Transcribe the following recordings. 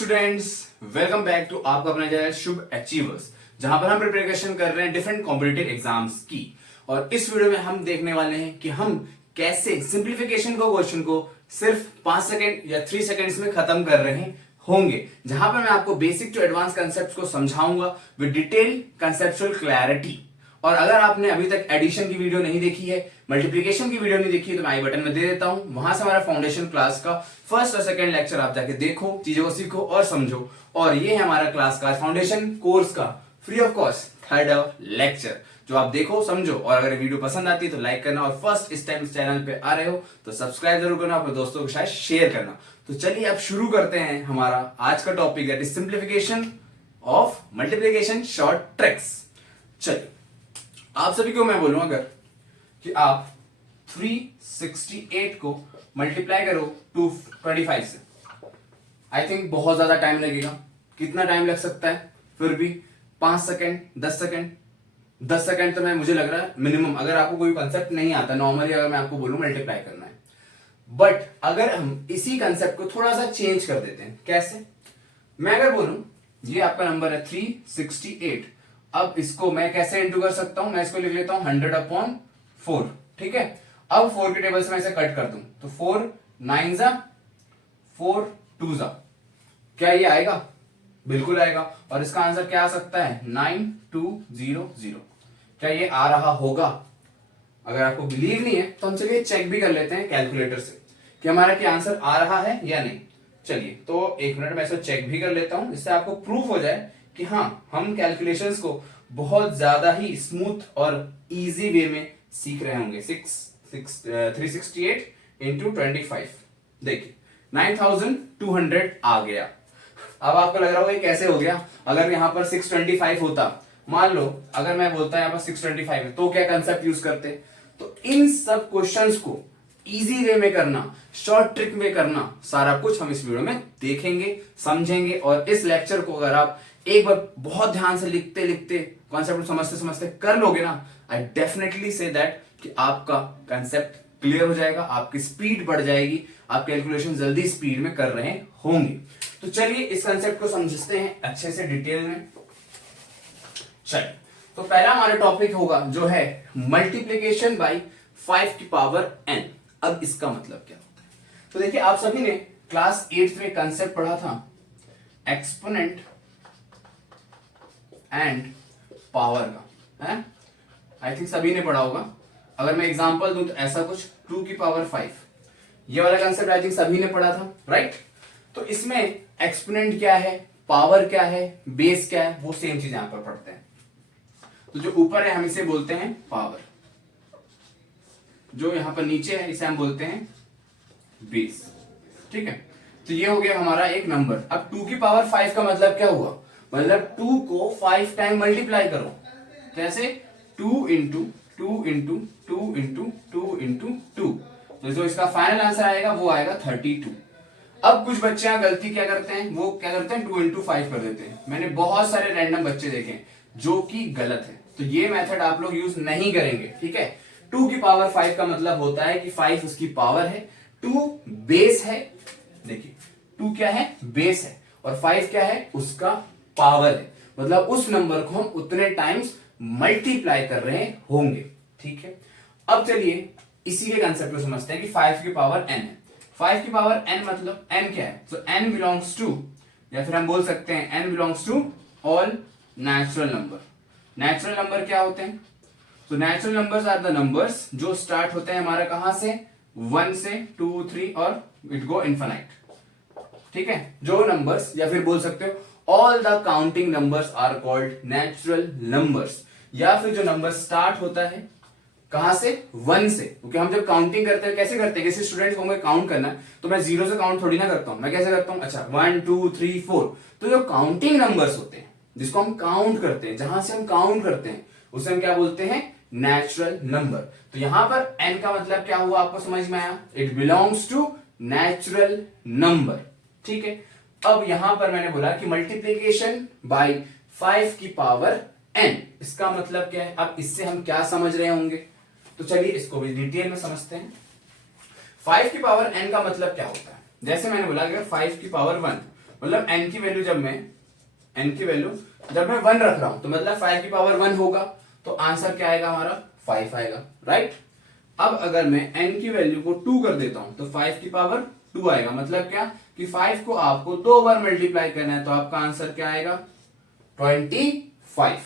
Students, welcome back to आपका अपना channel शुभ achievers, जहां पर हम प्रिपरेशन कर रहे हैं डिफरेंट कॉम्पिटिटिव एग्जाम्स की। और इस वीडियो में हम देखने वाले हैं कि हम कैसे सिंप्लीफिकेशन को क्वेश्चन को सिर्फ 5 सेकंड या 3 सेकंड्स में खत्म कर रहे होंगे, जहां पर मैं आपको बेसिक टू एडवांस कंसेप्ट को समझाऊंगा विद डिटेल कंसेप्चुअल क्लैरिटी। और अगर आपने अभी तक एडिशन की वीडियो नहीं देखी है, मल्टीप्लिकेशन की वीडियो नहीं देखी है, तो मैं आई बटन में दे देता हूं, वहां से हमारा फाउंडेशन क्लास का फर्स्ट और सेकंड लेक्चर आप जाके देखो, चीजों को सीखो और समझो। और ये है हमारा क्लास का फाउंडेशन कोर्स का free of cost third lecture, जो आप देखो समझो। और अगर वीडियो पसंद आती है तो लाइक करना, और फर्स्ट इस टाइम चैनल पे आ रहे हो तो सब्सक्राइब जरूर करना, अपने दोस्तों के साथ शेयर करना। तो चलिए अब शुरू करते हैं हमारा आज का टॉपिक है simplification of multiplication short tricks. चलिए आप सभी को मैं बोलूं अगर कि आप 368 को मल्टीप्लाई करो 225 से, आई थिंक बहुत ज्यादा टाइम लगेगा। कितना टाइम लग सकता है? फिर भी 5 सेकंड, 10 सेकंड, 10 सेकंड तो मैं मुझे लग रहा है मिनिमम, अगर आपको कोई कंसेप्ट नहीं आता नॉर्मली, अगर मैं आपको बोलूं मल्टीप्लाई करना है। बट अगर हम इसी कंसेप्ट को थोड़ा सा चेंज कर देते हैं, कैसे? मैं अगर बोलूं ये आपका नंबर है 368, अब इसको मैं कैसे इंटू कर सकता हूं? मैं इसको लिख लेता हूं 100/4, ठीक है। अब 4 के टेबल से मैं इसे कट कर दूं तो 4 9 जा 4 2 जा, क्या ये आएगा? बिल्कुल आएगा। और इसका आंसर क्या आ सकता है? 9200। क्या ये आ रहा होगा? अगर आपको बिलीव नहीं है तो हम चलिए चेक भी कर लेते हैं कैलकुलेटर से कि हमारा क्या आंसर आ रहा है या नहीं। चलिए तो 1 मिनट में इसको चेक भी कर लेता हूं, इससे आपको प्रूफ हो जाए कि हाँ, हम कैलकुलेशंस को बहुत ज्यादा ही स्मूथ और इजी वे में सीख रहे होंगे। 368 इंटू 25, देखिए 9200 आ गया। अब आपको लग रहा होगा ये कैसे हो गया? अगर यहां पर 625 होता, मान लो अगर मैं बोलता यहां पर 625 है, तो क्या कंसेप्ट यूज करते? तो इन सब क्वेश्चंस को इजी वे में करना, शॉर्ट ट्रिक में करना, सारा कुछ हम इस वीडियो में देखेंगे, समझेंगे। और इस लेक्चर को अगर आप एक बार बहुत ध्यान से लिखते लिखते कॉन्सेप्ट समझते समझते कर लोगे ना, आई डेफिनेटली से दैट कि आपका कंसेप्ट क्लियर हो जाएगा, आपकी स्पीड बढ़ जाएगी, आप कैलकुलेशन जल्दी स्पीड में कर रहे होंगे। तो चलिए इस कंसेप्ट को समझते हैं अच्छे से डिटेल में। चलिए तो पहला हमारा टॉपिक होगा जो है मल्टीप्लीकेशन बाय 5 की पावर n। अब इसका मतलब क्या होता है? तो देखिए आप सभी ने क्लास 8 में कंसेप्ट पढ़ा था एक्सपोनेंट एंड पावर का, है? आई थिंक सभी ने पढ़ा होगा। अगर मैं एग्जांपल दूं तो ऐसा कुछ 2 की पावर 5, ये वाला कंसेप्ट आई थिंक सभी ने पढ़ा था, राइट? तो इसमें एक्सपोनेंट क्या है, पावर क्या है, बेस क्या है, वो सेम चीज यहां पर पढ़ते हैं। तो जो ऊपर है हम इसे बोलते हैं पावर, जो यहां पर नीचे है इसे हम बोलते हैं बेस, ठीक है। तो ये हो गया हमारा एक नंबर। अब 2 की पावर 5 का मतलब क्या हुआ? मतलब 2 को 5 टाइम मल्टीप्लाई करो, कैसे? 2 इंटू 2 इंटू 2 इंटू 2 इंटू 2, तो जो इसका फाइनल आंसर आएगा वो आएगा 32। अब कुछ बच्चे यहाँ गलती क्या करते हैं, वो क्या करते हैं 2 इंटू 5 कर देते हैं। मैंने बहुत सारे रैंडम बच्चे देखे हैं जो कि गलत है, तो ये मेथड आप लोग यूज नहीं करेंगे, ठीक है। 2 की पावर 5 का मतलब होता है कि 5 उसकी पावर है, 2 बेस है। देखिए 2 क्या है? बेस है, और 5 क्या है? उसका पावर है। मतलब उस नंबर को हम उतने टाइम्स मल्टीप्लाई कर रहे होंगे, ठीक है। अब चलिए इसी के कंसेप्ट को समझते हैं कि 5 की पावर n है। 5 की पावर n मतलब n क्या है? तो n बिलोंग्स टू, या फिर हम बोल सकते हैं n belongs to all natural number. Natural number क्या होते हैं? तो natural numbers are the numbers जो स्टार्ट होते हैं हमारा कहां से? 1 से 2 3 और इट गो इनफाइनाइट, ठीक है। जो नंबर्स, या फिर बोल सकते हो all the counting numbers are called natural numbers. या फिर जो नंबर स्टार्ट होता है कहां से? 1 से, क्योंकि हम जब काउंटिंग करते हैं कैसे करते हैं? किसी स्टूडेंट को मैं काउंट करना है तो मैं 0 से काउंट थोड़ी ना करता हूं, मैं कैसे करता हूं? अच्छा 1 2 3 4। तो जो काउंटिंग नंबर्स होते हैं जिसको हम काउंट करते हैं, जहां से हम काउंट करते हैं, उसे हम क्या बोलते हैं? Natural number. तो यहां पर n का मतलब क्या हुआ आपको समझ में आया? It belongs to natural number, ठीक है। अब यहां पर मैंने बोला कि मल्टीप्लीकेशन बाय 5 की पावर n, इसका मतलब क्या है? अब इससे हम क्या समझ रहे होंगे? तो चलिए इसको भी डिटेल में समझते हैं। 5 की पावर n का मतलब क्या होता है? जैसे मैंने बोला अगर 5 की पावर 1, मतलब n की वैल्यू जब मैं 1 रख रहा हूं तो मतलब 5 की पावर 1 होगा, तो आंसर क्या आएगा हमारा 5 आएगा, राइट। अब अगर मैं n की वैल्यू को 2 कर देता हूं तो 5 की पावर 2 आएगा, मतलब क्या कि 5 को आपको 2 बार मल्टीप्लाई करना है, तो आपका आंसर क्या आएगा 25।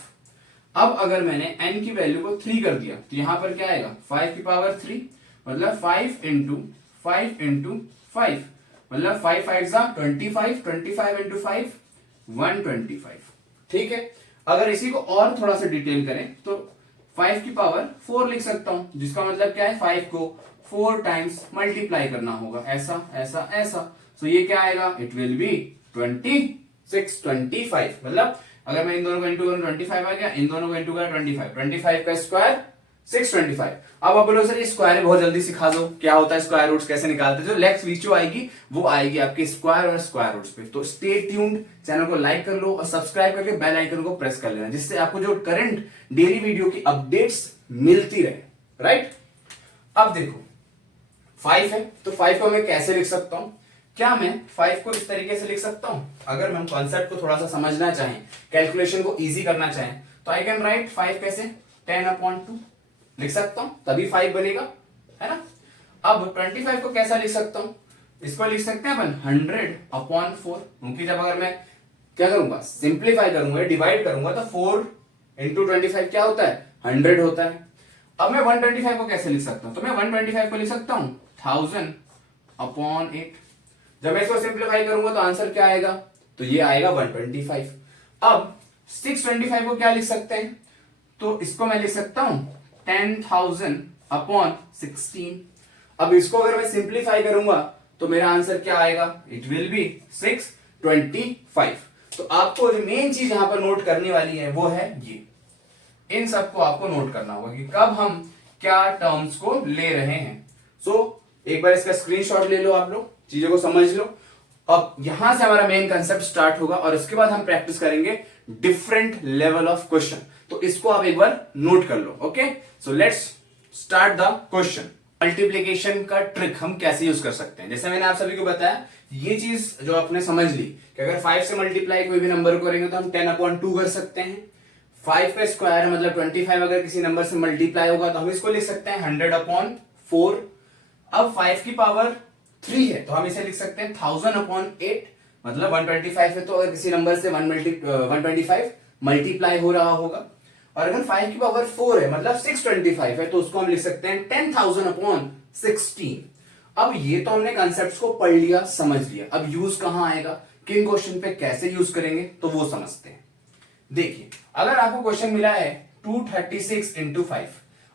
अब अगर मैंने n की वैल्यू को 3 कर दिया तो यहां पर क्या आएगा 5 की पावर 3, मतलब 5 इंटू 5 मतलब 5 5 जा 25, 25 इंटू 5 125। ठीक है, अगर इसी को और थोड़ा सा डिटेल करें तो 5 की पावर 4 लिख सकता हूं, जिसका मतलब क्या है 5 को 4 टाइम्स मल्टीप्लाई करना होगा, ऐसा ऐसा ऐसा। तो ये क्या आएगा, इट विल बी 25, मतलब अगर मैं इन दोनों को इंटू करूं 25 आ गया, इन दोनों को इंटू करूं 25 का स्क्वायर 625। अब आप बोलो सर ये स्क्वायर बहुत जल्दी सिखा दो, क्या होता है स्क्वायर रूट्स कैसे निकालते हैं। जो नेक्स्ट वीडियो आएगी वो आएगी आपके स्क्वायर और स्क्वायर रूट्स पे, तो स्टे ट्यून्ड, चैनल को लाइक कर लो और सब्सक्राइब करके बेल आइकन को प्रेस कर लेना, जिससे आपको जो करंट डेली वीडियो की अपडेट्स मिलती रहे, राइट। अब देखो 5 है तो 5 को मैं कैसे लिख सकता हूं, क्या मैं 5 को इस तरीके से लिख सकता हूं, अगर हम कॉन्सेप्ट को थोड़ा सा समझना चाहें, कैलकुलेशन को इजी करना चाहें, तो आई कैन राइट 5 कैसे 10/2 लिख सकता हूं, तभी 5 बनेगा, है ना। अब 25 को कैसा लिख सकता हूं, इसको लिख सकते हैं अपन 100/4, क्योंकि जब अगर मैं क्या करूंगा सिंप्लीफाई करूंगा, डिवाइड करूंगा, तो 4 इंटू 25 क्या होता है 100 होता है। अब मैं 125 को कैसे लिख सकता हूं, तो मैं 125 को लिख सकता हूं 1000/8। जब मैं इसको सिंप्लीफाई करूंगा तो आंसर क्या आएगा, तो ये आएगा 125। अब 625 को क्या लिख सकते हैं, तो इसको मैं लिख सकता हूं 10,000/16। अब इसको अगर मैं सिंप्लीफाई करूंगा तो मेरा आंसर क्या आएगा, इट विल बी 625। तो आपको जो मेन चीज यहां पर नोट करने वाली है वो है ये, इन सबको आपको नोट करना होगा कि कब हम क्या टर्म्स को ले रहे हैं। एक बार इसका स्क्रीनशॉट ले लो, आप लोग चीजों को समझ लो। अब यहां से हमारा मेन कंसेप्ट स्टार्ट होगा और इसके बाद हम प्रैक्टिस करेंगे डिफरेंट लेवल ऑफ क्वेश्चन, तो इसको आप एक बार नोट कर लो। Okay, so let's start the question. Multiplication का ट्रिक हम कैसे यूज कर सकते हैं, जैसे मैंने आप सभी को बताया, ये चीज जो आपने समझ ली कि अगर 5 से मल्टीप्लाई कोई भी नंबर को करेंगे तो हम 10/2 कर सकते हैं। 5 का स्क्वायर मतलब 25 अगर किसी नंबर से मल्टीप्लाई होगा तो हम इसको लिख सकते हैं 100/4। अब 5 की पावर 3 है तो हम इसे लिख सकते हैं 1000/8, मतलब 125 है तो अगर किसी नंबर से 125 मल्टीप्लाई हो रहा होगा। और अगर 5 की पावर 4 है मतलब 625 है तो उसको हम लिख सकते हैं 10,000/16। अब ये तो हमने कंसेप्ट को पढ़ लिया, समझ लिया, अब यूज कहां आएगा, किन क्वेश्चन पे कैसे यूज करेंगे, तो वो समझते हैं। देखिए अगर आपको क्वेश्चन मिला है 236 इंटू 5,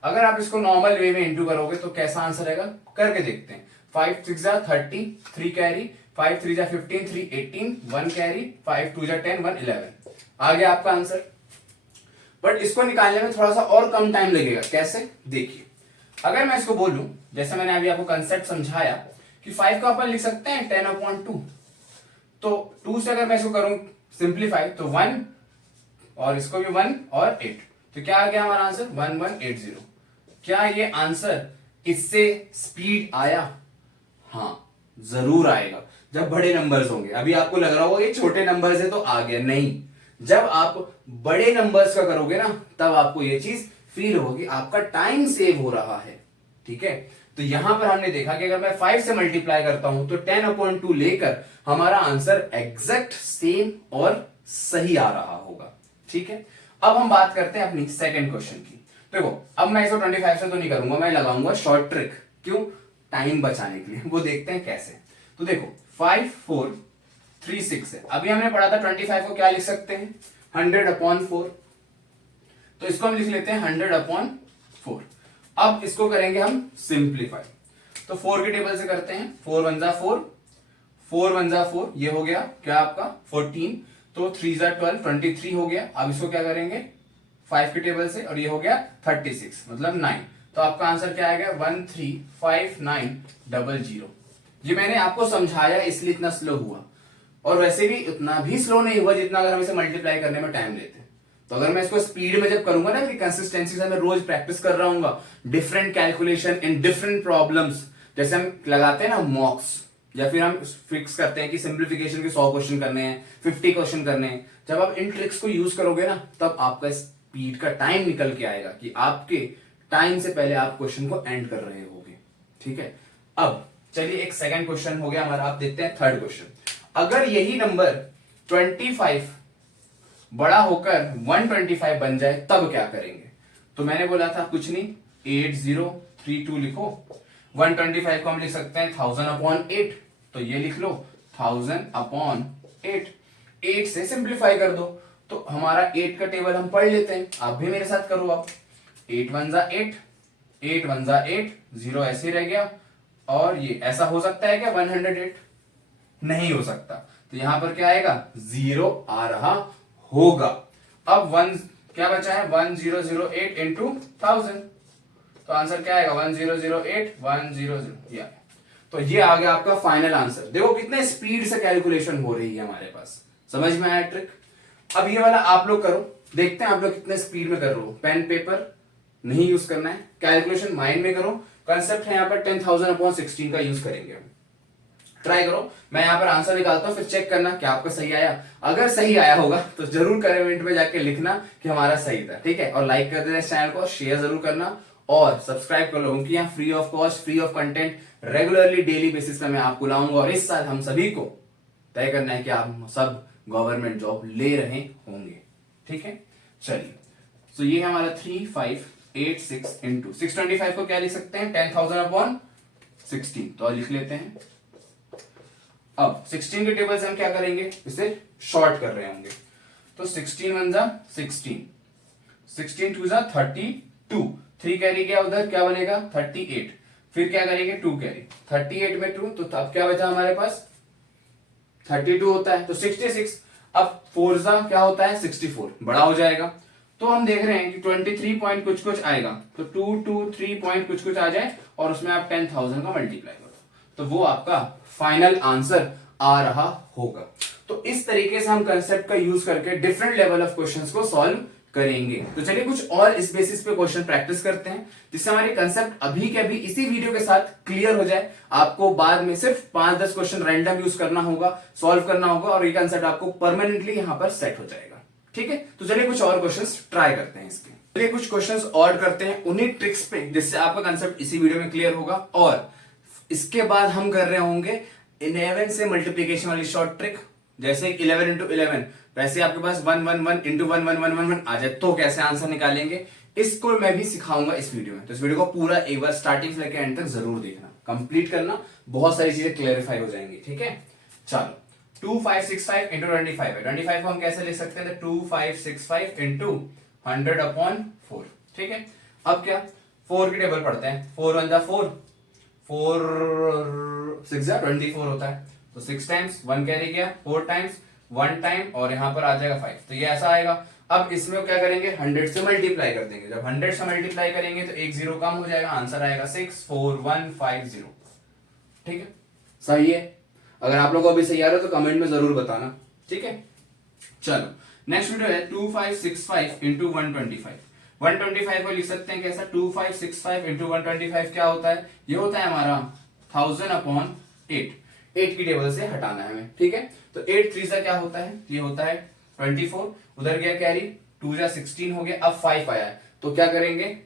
अगर आप इसको नॉर्मल वे में इंटू करोगे तो कैसा आंसर आएगा, करके देखते हैं। 5 6 जा 30, 3 कैरी, 5 3 जा 15, 3 18, 1 कैरी, 5 2 जा 10, 1 11, आ गया आपका आंसर। बट इसको निकालने में थोड़ा सा और कम टाइम लगेगा, कैसे देखिए, अगर मैं इसको बोलूं जैसे मैंने अभी आपको कंसेप्ट समझाया कि 5 का अपन लिख सकते हैं 10/2, तो 2 से अगर मैं इसको करूं सिंप्लीफाई तो 1 और इसको भी 1 और 8, तो क्या आ गया हमारा आंसर 1180। क्या ये आंसर इससे स्पीड आया, हाँ जरूर आएगा जब बड़े नंबर्स होंगे। अभी आपको लग रहा होगा ये छोटे नंबर्स है तो आ गया, नहीं, जब आप बड़े नंबर्स का करोगे ना तब आपको ये चीज फील होगी, आपका टाइम सेव हो रहा है। ठीक है, तो यहां पर हमने देखा कि अगर मैं 5 से मल्टीप्लाई करता हूं तो 10/2 लेकर हमारा आंसर एग्जैक्ट सेम और सही आ रहा होगा। ठीक है, अब हम बात करते हैं अपनी सेकंड क्वेश्चन की। देखो अब मैं इसको 25 से तो नहीं करूंगा, मैं लगाऊंगा शॉर्ट ट्रिक, क्यों, टाइम बचाने के लिए, वो देखते हैं कैसे। तो देखो 5 4 3 6 है, अभी हमने पढ़ा था 25 को क्या लिख सकते हैं 100/4, तो इसको हम लिख लेते हैं 100/4। अब इसको करेंगे हम सिंप्लीफाई, तो 4 के टेबल से करते हैं, 4 1 जा 4, 4 1 जा 4, ये हो गया क्या आपका 14, तो 3 जा 12, 23 हो गया। अब इसको क्या करेंगे 5 के टेबल से और ये हो गया 36 मतलब 9, तो आपका आंसर क्या आएगा 135900। ये मैंने आपको समझाया इसलिए इतना स्लो हुआ, और वैसे भी इतना भी स्लो नहीं हुआ जितना अगर हम इसे मल्टीप्लाई करने में टाइम लेते। तो अगर मैं इसको स्पीड में जब करूंगा ना, कि कंसिस्टेंसी से मैं रोज प्रैक्टिस कर रहा हूँ different calculation in different problems, जैसे हम लगाते हैं ना मॉक्स, या फिर हम फिक्स करते हैं कि सिंप्लीफिकेशन के 100 क्वेश्चन करने हैं, 50 क्वेश्चन करने हैं। जब आप इन ट्रिक्स को यूज करोगे ना, तब आपका स्पीड का टाइम निकल के आएगा कि आपके टाइम से पहले आप क्वेश्चन को एंड कर रहे होगे। ठीक है, अब चलिए एक सेकंड क्वेश्चन हो गया हमारा, आप देखते हैं थर्ड क्वेश्चन। अगर यही नंबर 25 बड़ा होकर 125 बन जाए तब क्या करेंगे? तो मैंने बोला था कुछ नहीं, 8032 लिखो। 125 को हम लिख सकते हैं 1000/8, तो ये लिख लो 1000/8। 8 से सिंप्लीफाई कर दो, तो हमारा 8 का टेबल हम पढ़ लेते हैं, आप भी मेरे साथ करो। आप 8 1 जा 8, 8 1 जा 8, 0 ऐसे ही रह गया। और ये ऐसा हो सकता है क्या 108? नहीं हो सकता, तो यहां पर क्या आएगा? 0 आ रहा होगा। अब 1 क्या बचा है? 1008 इंटू 1000, तो आंसर क्या आएगा? 1008 100। तो ये आ गया आपका फाइनल आंसर। देखो कितने स्पीड से कैलकुलेशन हो रही है हमारे पास। समझ में आया ट्रिक? अब ये वाला आप लोग करो, देखते हैं आप लोग कितने स्पीड में कर रहे हो। पेन पेपर नहीं यूज करना है, कैलकुलेशन माइंड में करो। कंसेप्ट है यहाँ पर 10,000/16 का यूज करेंगे हम। ट्राई करो, मैं यहाँ पर आंसर निकालता हूँ, फिर चेक करना क्या आपका सही आया। अगर सही आया होगा तो जरूर कमेंट में जाके लिखना कि हमारा सही था। ठीक है, और लाइक कर देना इस चैनल को, शेयर जरूर करना और सब्सक्राइब कर लो, क्योंकि यहाँ free of cost, free of content regularly daily basis पे मैं आपको लाऊंगा। और इस साल हम सभी को तय करना है कि आप सब गवर्नमेंट जॉब ले रहे होंगे। ठीक है, चलिए। तो ये है हमारा 3586 इंटू 625 को क्या लिख सकते हैं? 10,000/16, तो लिख लेते हैं। अब 16 के टेबल से हम क्या करेंगे? इसे शॉर्ट कर रहे होंगे, तो 16 1 जा 16, 16 2 जा 32, 3 कैरी गया उधर, क्या बनेगा? 38। फिर क्या करेंगे? 2 कैरी, 38 में 2, तो तब क्या बचा हमारे पास? 32 होता है, तो 66। अब 4 जा क्या होता है? 64, बड़ा हो जाएगा। तो हम देख रहे हैं कि 23 पॉइंट कुछ कुछ आएगा, तो 223 पॉइंट कुछ कुछ आ जाए और उसमें आप 10,000 का मल्टीप्लाई करो, तो वो आपका फाइनल आंसर आ रहा होगा। तो इस तरीके से हम कंसेप्ट का यूज करके डिफरेंट लेवल ऑफ क्वेश्चंस को सॉल्व करेंगे। तो चलिए कुछ और इस बेसिस पे क्वेश्चन प्रैक्टिस करते हैं, जिससे हमारे कंसेप्ट अभी के अभी इसी वीडियो के साथ क्लियर हो जाए। आपको बाद में सिर्फ 5-10 क्वेश्चन रैंडम यूज करना होगा, सॉल्व करना होगा, और ये कंसेप्ट आपको परमानेंटली यहां पर सेट हो जाएगा। ठीक है, तो चलिए कुछ और क्वेश्चंस ट्राई करते हैं इसके। चलिए कुछ क्वेश्चंस और करते हैं उन्हीं ट्रिक्स पे, जिससे आपका कंसेप्ट इसी वीडियो में क्लियर होगा। और इसके बाद हम कर रहे होंगे 11 से मल्टीप्लीकेशन वाली शॉर्ट ट्रिक। जैसे 11 इंटू 11, वैसे आपके पास 1 1 1 इंटू 1 1 1 1 1 आ जाए तो कैसे आंसर निकालेंगे, इसको मैं भी सिखाऊंगा इस वीडियो में। तो इस वीडियो को पूरा एक बार स्टार्टिंग से लेकर एंड तक जरूर देखना, कंप्लीट करना, बहुत सारी चीजें क्लेरिफाई हो जाएंगी। ठीक है, चलो 2565 इंटू 25 है। 25 को हम कैसे लिख सकते हैं? 2565 इंटू 100/4। ठीक है, अब क्या 4 की टेबल पढ़ते हैं। 4 1 जा 4, 4 6 जा 24 होता है, तो 6 टाइम्स 1 कैरी गया, 4 टाइम्स 1 टाइम, और यहां पर आ जाएगा 5, तो ये ऐसा आएगा। अब इसमें क्या करेंगे? 100 से मल्टीप्लाई कर देंगे। जब 100 से मल्टीप्लाई करेंगे तो एक 0 कम हो जाएगा, आंसर आएगा 64150। ठीक है, सही है। अगर आप लोगों को अभी सही आ रहा है तो कमेंट में जरूर बताना। ठीक है, चलो नेक्स्ट वीडियो है 2565 इंटू 125। 125 को लिख सकते हैं कैसा? 2565 इंटू 125 क्या होता है? ये होता है हमारा 1000/8। 8 की टेबल से हटाना है हमें। ठीक है, तो 8 3 से क्या होता है? ये होता है 24, उधर गया कैरी, 2 जा 16 हो गया। अब 5 आया है, तो क्या करेंगे?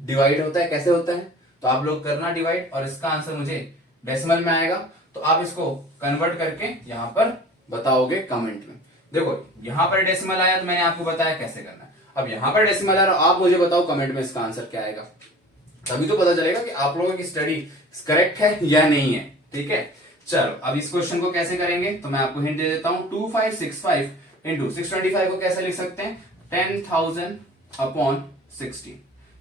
डिवाइड होता है, कैसे होता है? तो आप लोग करना डिवाइड, और इसका आंसर मुझे डेसिमल में आएगा, तो आप इसको कन्वर्ट करके यहां पर बताओगे कमेंट में। देखो यहां पर डेसिमल आया तो मैंने आपको बताया कैसे करना है। अब यहां पर डेसिमल आया, आप मुझे बताओ कमेंट में इसका आंसर क्या आएगा, तभी तो पता चलेगा कि आप लोगों की स्टडी करेक्ट है या नहीं है। ठीक है, चलो अब इस क्वेश्चन को कैसे करेंगे तो मैं आपको हिंट दे देता हूं। 2565 इंटू 625 को कैसे लिख सकते हैं? 10,000/16।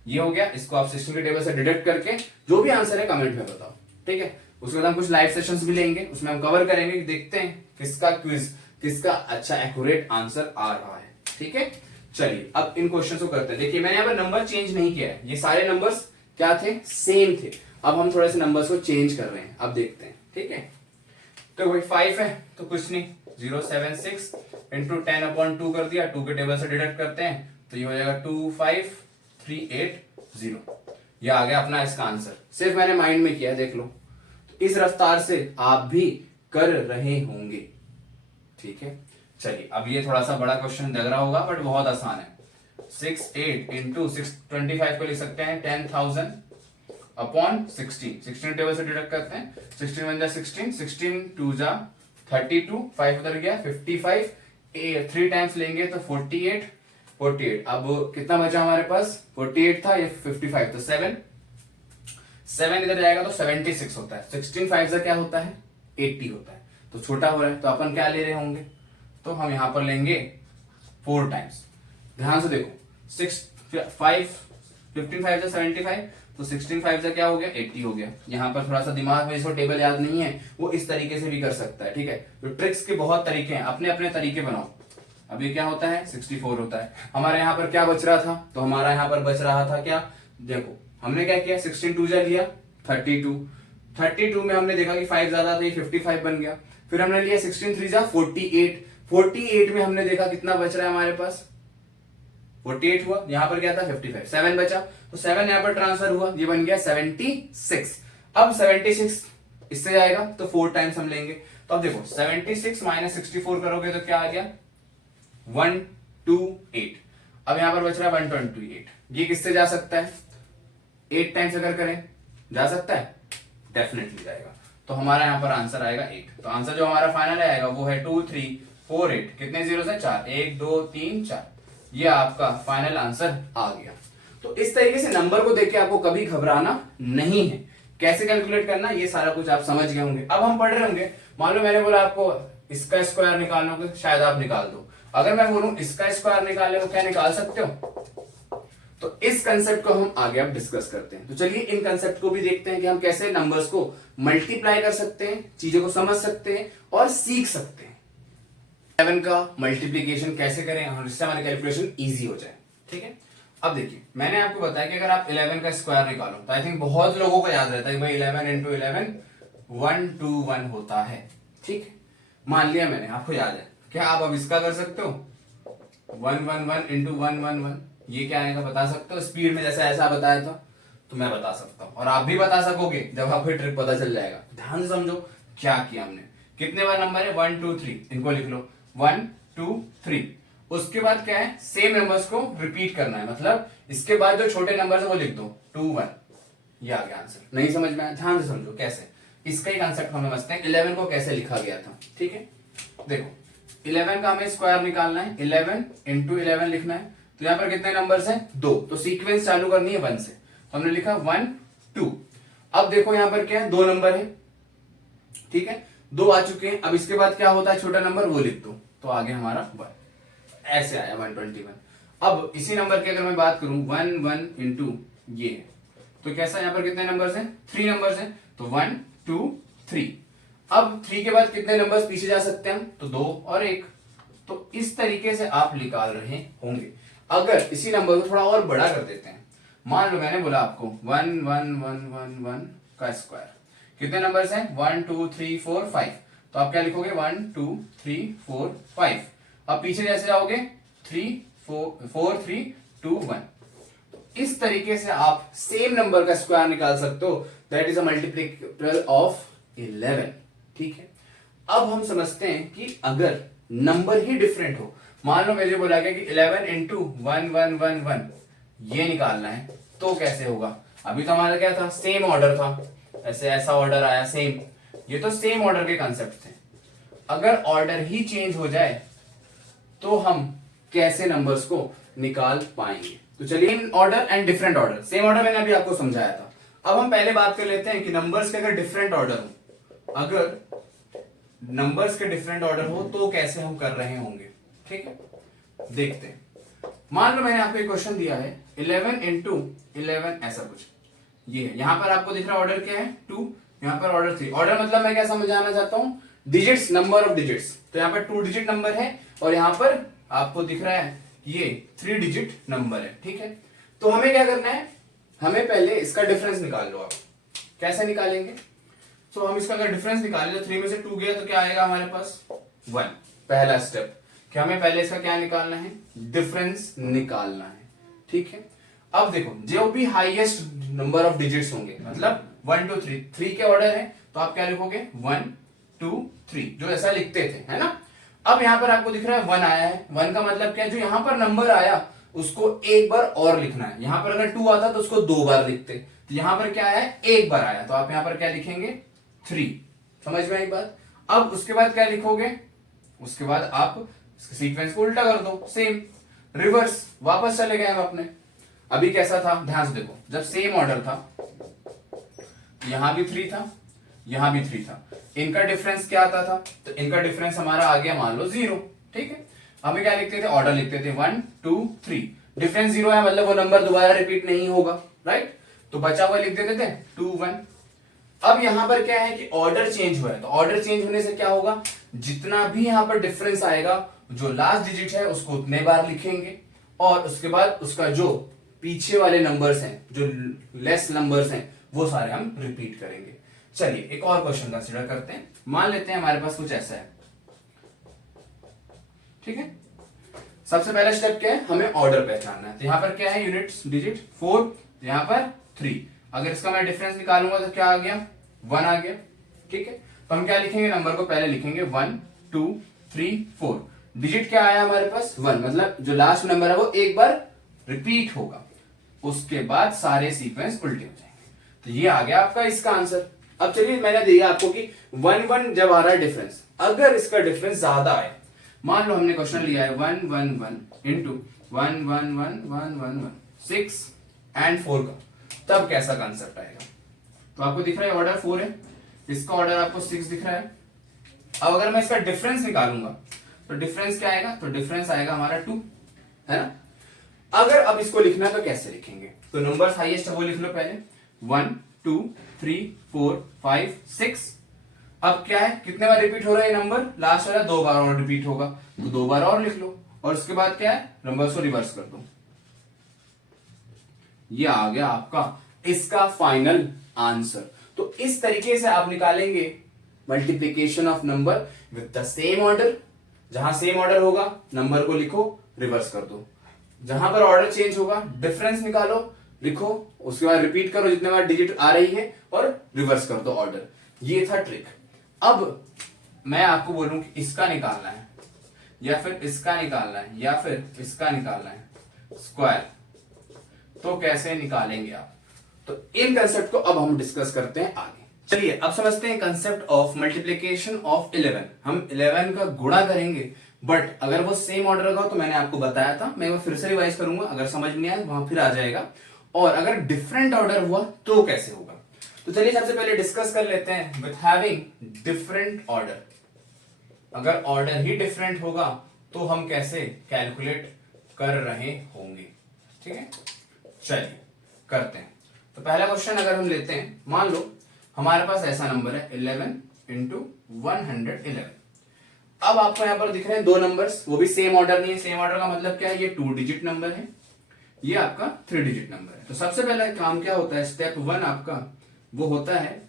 ये हो गया। इसको आप 16 के टेबल से डिडक्ट करके जो भी आंसर है कमेंट में बताओ। ठीक है, उसके बाद हम कुछ लाइव सेशंस भी लेंगे, उसमें हम कवर करेंगे, देखते हैं किसका क्विज, किसका अच्छा एक्यूरेट आंसर आ रहा है। ठीक है, चलिए अब इन क्वेश्चन को करते हैं। देखिए मैंने यहाँ पर नंबर चेंज नहीं किया है, ये सारे नंबर्स क्या थे? सेम थे। अब हम थोड़े से नंबर्स को चेंज कर रहे हैं, अब देखते हैं। ठीक है, तो वही 5 है तो कुछ नहीं, 076 इंटू 10/2 कर दिया, 2 के टेबल से डिडक्ट करते हैं तो ये हो जाएगा 25380। ये आ गया अपना इसका आंसर, सिर्फ मैंने माइंड में किया, देख लो। तो इस रफ्तार से आप भी कर रहे होंगे। ठीक है, चलिए अब ये थोड़ा सा बड़ा क्वेश्चन लग रहा होगा बट बहुत आसान है। 6 8 इंटू 625 को लिख सकते हैं 10,000 अपॉन 16। 16 टेबल से डिडक्ट करते हैं। 16 1 जा 16, 16 2 जा 32, 5 उधर गया 55, 3 टाइम्स लेंगे तो 48। 48 अब कितना बचा हमारे पास? 48 था, ये 55 तो 7 इधर जाएगा तो 76 होता है। 16 5 से क्या होता है? 80 होता है। तो छोटा हो रहा है तो अपन क्या ले रहे होंगे? तो हम यहां पर लेंगे 4 टाइम्स। ध्यान से देखो 15 5 से 75 तो 16 5 से क्या हो गया? 80 हो गया। यहां पर थोड़ा सा दिमाग में इसको टेबल याद नहीं है, वो इस तरीके से भी कर सकता है। ठीक है, तो ट्रिक्स के बहुत तरीके हैं, अपने अपने तरीके बनाओ। अभी क्या होता है? 64 होता है। हमारे यहाँ पर क्या बच रहा था? तो हमारा यहाँ पर बच रहा था क्या? देखो हमने क्या किया, 16 2 जा लिया 32। 32 में हमने देखा कि 5 ज्यादा था, ये 55 बन गया। फिर हमने लिया 16 3 जा 48। 48 में हमने देखा कितना बच रहा है हमारे पास? 48 हुआ। यहां पर क्या था? 55। 7 बचा तो 7 यहां पर ट्रांसफर हुआ, ये बन गया 76। अब 76 इससे जाएगा तो 4 टाइम्स हम लेंगे। तो अब देखो 76 माइनस 64 करोगे तो क्या आ गया? 128। अब यहां पर बच रहा है 128। ये किससे जा सकता है? 8 टाइम्स अगर करें जा सकता है? डेफिनेटली जाएगा। तो हमारा यहां पर आंसर आएगा 8। तो आंसर जो हमारा फाइनल आएगा वो है 2 3 4 8। कितने जीरो है? 4। 1 2 3 4। ये आपका फाइनल आंसर आ गया। तो इस तरीके से नंबर को देख के आपको कभी घबराना नहीं है। कैसे कैलकुलेट करना ये सारा कुछ आप समझ गए होंगे। अब हम पढ़ रहे होंगे, मान लो मैंने बोला आपको इसका स्क्वायर निकालना हो, शायद आप निकाल दो। अगर मैं बोलूं इसका स्क्वायर निकालने को, क्या निकाल सकते हो? तो इस कंसेप्ट को हम आगे अब डिस्कस करते हैं। तो चलिए इन कंसेप्ट को भी देखते हैं कि हम कैसे नंबर्स को मल्टीप्लाई कर सकते हैं, चीजों को समझ सकते हैं और सीख सकते हैं। 11 का मल्टीप्लीकेशन कैसे करें और इससे हमारी कैलकुलेशन इजी हो जाए। ठीक है, अब देखिए मैंने आपको बताया कि अगर आप 11 का स्क्वायर निकालो तो आई थिंक बहुत लोगों को याद रहता है कि भाई 11 इंटू 11 121 होता है। ठीक है, मान लिया मैंने, आपको याद है क्या? आप अब इसका कर सकते हो 111 इंटू 111, ये क्या आएगा बता सकते हो? स्पीड में जैसे ऐसा बताया था तो मैं बता सकता हूं और आप भी बता सकोगे जब आपको ट्रिक पता चल जाएगा। ध्यान से समझो क्या किया हमने। कितने बार नंबर है? 1 2 3, इनको लिख लो 1 2 3। उसके बाद क्या है? सेम नंबर्स को रिपीट करना है, मतलब इसके बाद जो छोटे नंबर है वो लिख दो 2 1। ये आ गया आंसर। नहीं समझ में आया? ध्यान से समझो कैसे, इसका ही कंसेप्ट हमें समझते हैं 11 को कैसे लिखा गया था। ठीक है, देखो 11 का हमें स्क्वायर निकालना है, 11 इंटू 11 लिखना है। तो यहां पर कितने नंबर्स हैं? 2। तो सीक्वेंस चालू करनी है 1 से। तो हमने लिखा 1 2। अब देखो यहां पर क्या है? 2 नंबर है। ठीक है, 2 आ चुके हैं। अब इसके बाद क्या होता है? छोटा नंबर वो लिख दो तो आगे हमारा 1 ऐसे आया 121। अब इसी नंबर की अगर मैं बात करूं 1 1 इंटू ये, तो कैसा? यहां पर कितने नंबर्स हैं? 3 नंबर्स हैं। तो 1 2 3। अब 3 के बाद कितने नंबर्स पीछे जा सकते हैं? तो 2 और 1। तो इस तरीके से आप निकाल रहे होंगे। अगर इसी नंबर को थोड़ा और बड़ा कर देते हैं, मान लो मैंने बोला आपको 1 1 1 1 1 का स्क्वायर, कितने नंबर्स हैं? 1 2 3 4 5। तो आप क्या लिखोगे? 1 2 3 4 5। अब पीछे जैसे जाओगे 3 4 3 2 1। इस तरीके से आप सेम नंबर का स्क्वायर निकाल सकते हो। That is a multiplicable of 11। ठीक है, अब हम समझते हैं कि अगर नंबर ही डिफरेंट हो, मान लो मुझे बोला गया कि 11 इंटू 1 1 1 1 ये निकालना है, तो कैसे होगा? अभी तो हमारा क्या था? सेम ऑर्डर था, ऐसे ऐसा ऑर्डर आया सेम। ये तो सेम ऑर्डर के कंसेप्ट थे। अगर ऑर्डर ही चेंज हो जाए तो हम कैसे नंबर्स को निकाल पाएंगे? तो चलिए in order and different order, same order मैंने अभी आपको समझाया था। अब हम पहले बात कर लेते हैं कि नंबर्स के अगर डिफरेंट ऑर्डर हो, अगर नंबर्स के डिफरेंट ऑर्डर हो तो कैसे हम कर रहे होंगे। ठीक है, देखते हैं। मान लो मैंने आपको एक क्वेश्चन दिया है 11 इंटू 11 ऐसा कुछ, ये है। यहां पर आपको दिख रहा है ऑर्डर क्या है? 2। यहां पर ऑर्डर 3। ऑर्डर मतलब मैं क्या समझाना चाहता हूं? Digits, number of digits. तो यहां पर 2 डिजिट नंबर है और यहां पर आपको दिख रहा है ये 3 डिजिट नंबर है। ठीक है, तो हमें क्या करना है? हमें पहले इसका डिफरेंस निकाल लो आप। कैसे निकालेंगे? तो हम इसका अगर डिफरेंस निकालें तो 3 में से 2 गया तो क्या आएगा हमारे पास? 1। पहला स्टेप कि हमें पहले इसका क्या निकालना है? डिफरेंस निकालना है। ठीक है, अब देखो जो भी हाईएस्ट नंबर ऑफ डिजिट्स होंगे, मतलब 1 2 3 के ऑर्डर है तो आप क्या लिखोगे 1 2 3, जो ऐसा लिखते थे, है ना। अब यहां पर आपको दिख रहा है 1 आया है। 1 का मतलब क्या है, जो यहां पर नंबर आया उसको एक बार और लिखना है। यहां पर अगर 2 आता तो उसको 2 बार लिखते, तो यहां पर क्या आया है, एक बार आया, तो आप यहां पर क्या लिखेंगे 3। समझ में आई बात। अब उसके बाद क्या लिखोगे, उसके बाद आप सीक्वेंस को उल्टा कर दो, सेम रिवर्स, वापस चले गए हम अपने। अभी कैसा था ध्यान से देखो, जब सेम ऑर्डर था, यहां भी 3 था, यहां भी 3 था, इनका डिफरेंस क्या आता था, तो इनका डिफरेंस हमारा आ गया मान लो 0। ठीक है, हमें क्या लिखते थे, ऑर्डर लिखते थे 1 2 3, डिफरेंस 0 है मतलब वो नंबर दोबारा रिपीट नहीं होगा, राइट। तो बचा हुआ लिख देते थे 2 1। अब यहां पर क्या है कि ऑर्डर चेंज हुआ है, तो ऑर्डर चेंज होने से क्या होगा, जितना भी यहां पर डिफरेंस आएगा, जो लास्ट डिजिट है उसको उतने बार लिखेंगे, और उसके बाद उसका जो पीछे वाले नंबर्स हैं, जो लेस नंबर्स हैं, वो सारे हम रिपीट करेंगे। चलिए एक और क्वेश्चन कंसीडर करते हैं। मान लेते हैं हमारे पास कुछ ऐसा है, ठीक है। सबसे पहला स्टेप क्या है, हमें ऑर्डर पहचानना है। तो यहां पर क्या है, यूनिट्स डिजिट 4, यहां पर 3। अगर इसका मैं डिफरेंस निकालूंगा तो क्या आ गया, 1 आ गया। ठीक है, तो हम क्या लिखेंगे, नंबर को पहले लिखेंगे 1 2 3 4। डिजिट क्या आया हमारे पास 1, मतलब जो लास्ट नंबर है वो एक बार रिपीट होगा, उसके बाद सारे सीक्वेंस उल्टे हो जाएंगे। तो ये आ गया आपका इसका आंसर। अब चलिए मैंने दिया आपको कि 1 1 जब आ रहा है डिफरेंस, अगर इसका डिफरेंस ज्यादा आए, मान लो हमने क्वेश्चन लिया है 1 1 1 इंटू 1 1 1 1 1 1 6 एंड 4 का, तब कैसा कंसेप्ट आएगा। तो आपको दिख रहा है ऑर्डर 4 है, इसका ऑर्डर आपको 6 दिख रहा है। अब अगर मैं इसका डिफरेंस निकालूंगा तो डिफरेंस क्या आएगा, तो डिफरेंस आएगा हमारा 2, है ना। अगर अब इसको लिखना तो कैसे लिखेंगे, तो नंबर्स हाईएस्ट है वो लिख लो पहले, 1 2 3 4 5 6। अब क्या है, कितने बार रिपीट हो रहा है ये नंबर, लास्ट वाला 2 बार और रिपीट होगा, तो 2 बार और लिख लो, और उसके बाद क्या है, नंबर्स को रिवर्स कर दो। ये आ गया आपका इसका फाइनल आंसर। तो इस तरीके से आप निकालेंगे multiplication of number with the same order. जहां सेम ऑर्डर होगा नंबर को लिखो, रिवर्स कर दो, जहां पर ऑर्डर चेंज होगा डिफरेंस निकालो, लिखो, उसके बाद रिपीट करो जितने बार डिजिट आ रही है, और रिवर्स कर दो ऑर्डर। ये था ट्रिक। अब मैं आपको बोलूं कि इसका निकालना है, या फिर इसका निकालना है, या फिर इसका निकालना है स्क्वायर, तो कैसे निकालेंगे आप। तो इन कंसेप्ट को अब हम डिस्कस करते हैं आगे। चलिए अब समझते हैं कंसेप्ट ऑफ मल्टीप्लिकेशन ऑफ 11। हम 11 का गुणा करेंगे, बट अगर वो सेम ऑर्डर का हो, तो मैंने आपको बताया था, मैं वो फिर से रिवाइज करूंगा, अगर समझ में आया वहां फिर आ जाएगा। और अगर डिफरेंट ऑर्डर हुआ तो कैसे होगा, तो चलिए सबसे पहले डिस्कस कर लेते हैं विथ हैविंग डिफरेंट ऑर्डर। अगर ऑर्डर ही डिफरेंट होगा तो हम कैसे कैलकुलेट कर रहे होंगे, ठीक है। चलिए करते हैं। तो पहला क्वेश्चन अगर हम लेते हैं, मान लो हमारे पास ऐसा नंबर है 11 इंटू 111। अब आपको यहां पर दिख रहे हैं 2 नंबर्स, वो भी सेम ऑर्डर नहीं है। सेम ऑर्डर का मतलब क्या है, ये 2 डिजिट नंबर है, ये आपका 3 डिजिट नंबर है। तो सबसे पहला काम क्या होता है, स्टेप 1 आपका वो होता है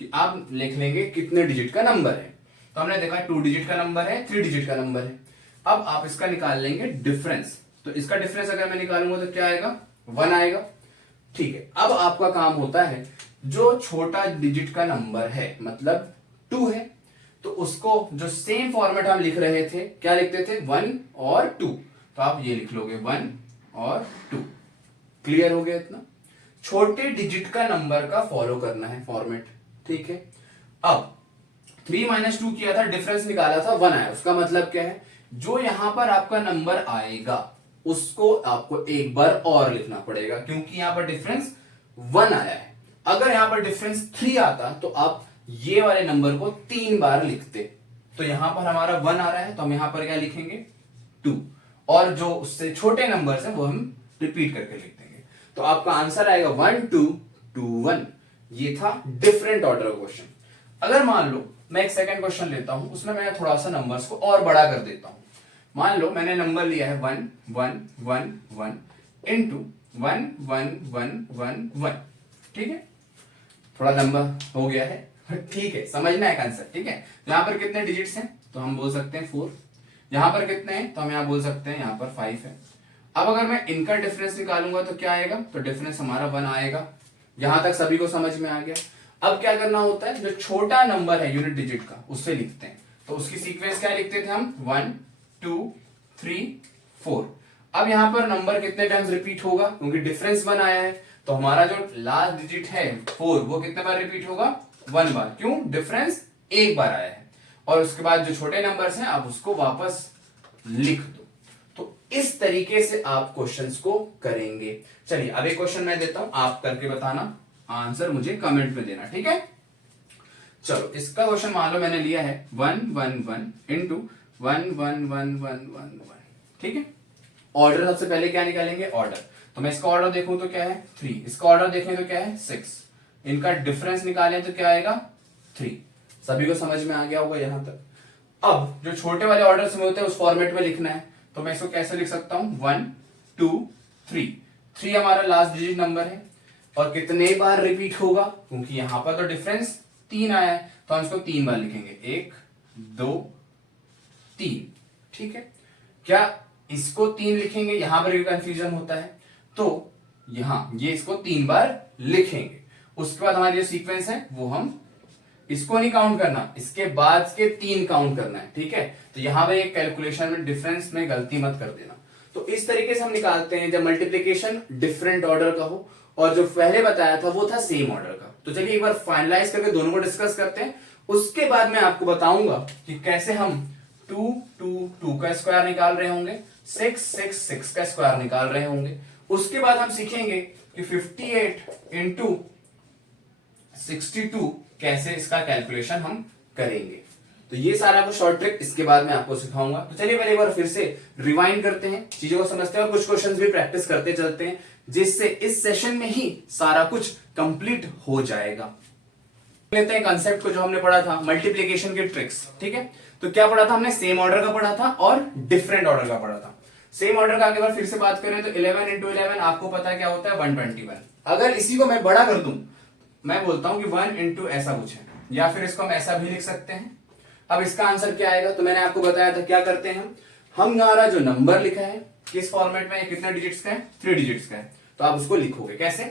कि आप लिख लेंगे कितने डिजिट का नंबर है। तो हमने देखा 2 डिजिट का नंबर है, 3 डिजिट का नंबर है। अब आप इसका निकाल लेंगे डिफरेंस। तो इसका डिफरेंस अगर मैं निकालूंगा तो क्या आएगा, 1 आएगा, ठीक है। अब आपका काम होता है, जो छोटा डिजिट का नंबर है मतलब 2 है, तो उसको जो सेम फॉर्मेट हम लिख रहे थे, क्या लिखते थे 1 और 2, तो आप ये लिख लोगे 1 और 2। क्लियर हो गया इतना। छोटे डिजिट का नंबर का फॉलो करना है फॉर्मेट, ठीक है। अब 3 माइनस 2 किया था, डिफरेंस निकाला था, 1 आया। उसका मतलब क्या है, जो यहां पर आपका नंबर आएगा उसको आपको एक बार और लिखना पड़ेगा, क्योंकि यहां पर डिफरेंस 1 आया है। अगर यहां पर डिफरेंस 3 आता तो आप ये वाले नंबर को 3 बार लिखते। तो यहां पर हमारा 1 आ रहा है, तो हम यहां पर क्या लिखेंगे 2, और जो उससे छोटे नंबर्स हैं वो हम रिपीट करके लिख देंगे। तो आपका आंसर आएगा 1 2 2 1। ये था डिफरेंट ऑर्डर क्वेश्चन। अगर मान लो मैं एक सेकंड क्वेश्चन लेता हूं, उसमें मैं थोड़ा सा नंबर्स को और बड़ा कर देता हूं। मान लो मैंने नंबर लिया है 1 1 1 1 इंटू 1 1 1 1 1, ठीक है। थोड़ा नंबर हो गया है, ठीक है, समझना है कंसेप्ट, ठीक है। यहां पर कितने डिजिट्स हैं, तो हम बोल सकते हैं 4। यहां पर कितने हैं, तो हम यहां बोल सकते हैं यहां पर 5 है। अब अगर मैं इनका डिफरेंस निकालूंगा तो क्या आएगा, तो डिफरेंस हमारा 1 आएगा। यहां तक सभी को समझ में आ गया। अब क्या करना होता है, जो छोटा नंबर है यूनिट डिजिट का उससे लिखते हैं। तो उसकी सीक्वेंस क्या लिखते थे हम, 1 2 3 4। अब यहां पर नंबर कितने टाइम्स रिपीट होगा, क्योंकि डिफरेंस 1 आया है, तो हमारा जो लास्ट डिजिट है 4 वो कितने बार रिपीट होगा, 1 बार। क्यों, डिफरेंस एक बार आया है। और उसके बाद जो छोटे नंबर्स हैं आप उसको वापस लिख दो। तो इस तरीके से आप क्वेश्चंस को करेंगे। चलिए अब एक क्वेश्चन मैं देता हूं, आप करके बताना, आंसर मुझे कमेंट में देना, ठीक है। चलो इसका क्वेश्चन मान लो मैंने लिया है 1 1 1 इंटू 1 1 1 1 1 1, ठीक है। ऑर्डर सबसे पहले क्या निकालेंगे, ऑर्डर। तो मैं इसका ऑर्डर देखूं तो क्या है 3, इसका ऑर्डर देखें तो क्या है 6, इनका डिफरेंस निकालें तो क्या आएगा 3। सभी को समझ में आ गया होगा यहां तक। अब जो छोटे वाले ऑर्डर में होते हैं उस फॉर्मेट में लिखना है, तो मैं इसको कैसे लिख सकता हूं, 1 2 3। 3 हमारा लास्ट डिजिट नंबर है, और कितने बार रिपीट होगा, क्योंकि यहां पर तो डिफरेंस 3 आया है, तो हम इसको 3 बार लिखेंगे, 1 2 3, ठीक है। क्या इसको 3 लिखेंगे, यहां पर भी कंफ्यूजन होता है, तो यहां ये इसको 3 बार लिखेंगे। उसके बाद हमारी जो सीक्वेंस है वो हम इसको नहीं काउंट करना, इसके बाद के 3 काउंट करना है, ठीक है। तो यहां पर एक कैलकुलेशन में डिफरेंस में गलती मत कर देना। तो इस तरीके से हम निकालते हैं जब मल्टीप्लीकेशन डिफरेंट ऑर्डर का हो, और जो पहले बताया था वो था सेम ऑर्डर का। तो चलिए एक बार फाइनलाइज करके दोनों को डिस्कस करते हैं, उसके बाद मैं आपको बताऊंगा कि कैसे हम 2 2 2 का स्क्वायर निकाल रहे होंगे, 6 6 6 का स्क्वायर निकाल रहे होंगे। उसके बाद हम सीखेंगे कि 58 इंटू 62 कैसे इसका कैलकुलेशन हम करेंगे। तो ये सारा कुछ शॉर्ट ट्रिक इसके बाद मैं आपको सिखाऊंगा। तो चलिए पहले एक बार फिर से रिवाइंड करते हैं, चीजों को समझते हैं और कुछ क्वेश्चंस भी प्रैक्टिस करते चलते हैं, जिससे इस सेशन में ही सारा कुछ कंप्लीट हो जाएगा। लेते हैं कंसेप्ट को जो हमने पढ़ा था, मल्टीप्लीकेशन के ट्रिक्स, ठीक है। तो क्या पढ़ा था हमने, सेम ऑर्डर का पढ़ा था और डिफरेंट ऑर्डर का पढ़ा था। सेम ऑर्डर का एक बार फिर से बात करें तो 11 इंटू 11 आपको पता है क्या होता है, 121। अगर इसी को मैं बड़ा कर दूं, मैं बोलता हूं कि 1 इंटू ऐसा कुछ है, या फिर इसको हम ऐसा भी लिख सकते हैं। अब इसका आंसर क्या आएगा, तो मैंने आपको बताया था क्या करते हैं हम हमारा जो नंबर लिखा है किस फॉर्मेट में, कितने डिजिट्स का है, 3 डिजिट्स का है, तो आप उसको लिखोगे कैसे,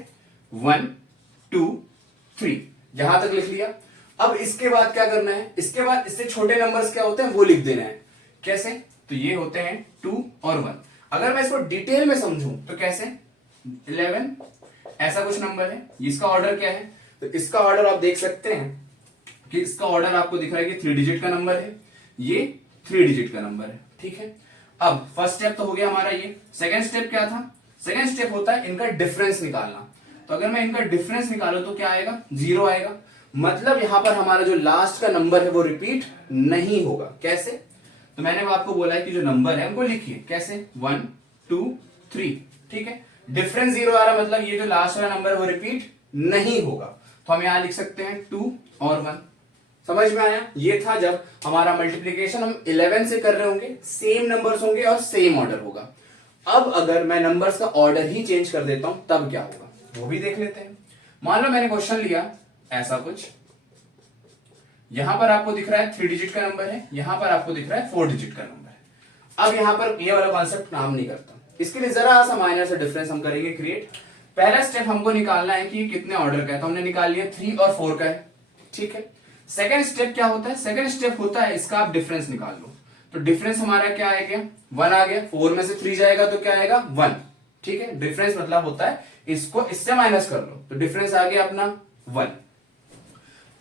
1 2 3, यहां तक लिख लिया। अब इसके बाद क्या करना है, इसके बाद इससे छोटे नंबर्स क्या होते हैं वो लिख देना है। कैसे, तो ये होते हैं 2 और 1। अगर मैं इसको डिटेल में समझूं तो कैसे, 11 ऐसा कुछ नंबर है, इसका ऑर्डर क्या है, तो इसका ऑर्डर आप देख सकते हैं कि इसका ऑर्डर आपको दिख रहा है कि 3 डिजिट का नंबर है, ये 3 डिजिट का नंबर है, ठीक है। अब फर्स्ट स्टेप तो हो गया हमारा ये। सेकंड स्टेप क्या था, सेकंड स्टेप होता है इनका डिफरेंस निकालना। तो अगर मैं इनका डिफरेंस निकालूं तो क्या आएगा, 0 आएगा। मतलब यहां पर हमारा जो लास्ट का नंबर है वो रिपीट नहीं होगा। कैसे, तो मैंने आपको बोला है कि जो नंबर है उनको लिखिए कैसे, 1 2 3, ठीक है। डिफरेंस 0 आ रहा, मतलब ये जो लास्ट वाला नंबर है वो रिपीट नहीं होगा। तो हम यहां लिख सकते हैं 2 और 1। समझ में आया, ये था जब हमारा मल्टीप्लीकेशन हम 11 से कर रहे होंगे, सेम नंबर्स होंगे और सेम ऑर्डर होगा। अब अगर मैं नंबर्स का ऑर्डर ही चेंज कर देता हूं तब क्या होगा, वो भी देख लेते हैं। मान लो मैंने क्वेश्चन लिया ऐसा कुछ, यहां पर आपको दिख रहा है 3 डिजिट का नंबर है, यहां पर आपको दिख रहा है 4 डिजिट का नंबर है। अब यहां पर ये वाला कॉन्सेप्ट काम नहीं करता, इसके लिए जरा सा माइनर सा डिफरेंस हम करेंगे क्रिएट। पहला स्टेप हमको निकालना है कि कितने ऑर्डर का है, तो हमने निकाल लिया 3 और 4 का है, ठीक है। सेकंड स्टेप क्या होता है, सेकंड स्टेप होता है इसका आप डिफरेंस निकाल लो। तो डिफरेंस हमारा क्या आएगा, 1 आ गया, 4 में से 3 जाएगा तो क्या आएगा 1, ठीक है। डिफरेंस मतलब होता है इसको इससे माइनस कर लो, तो डिफरेंस आ गया अपना 1।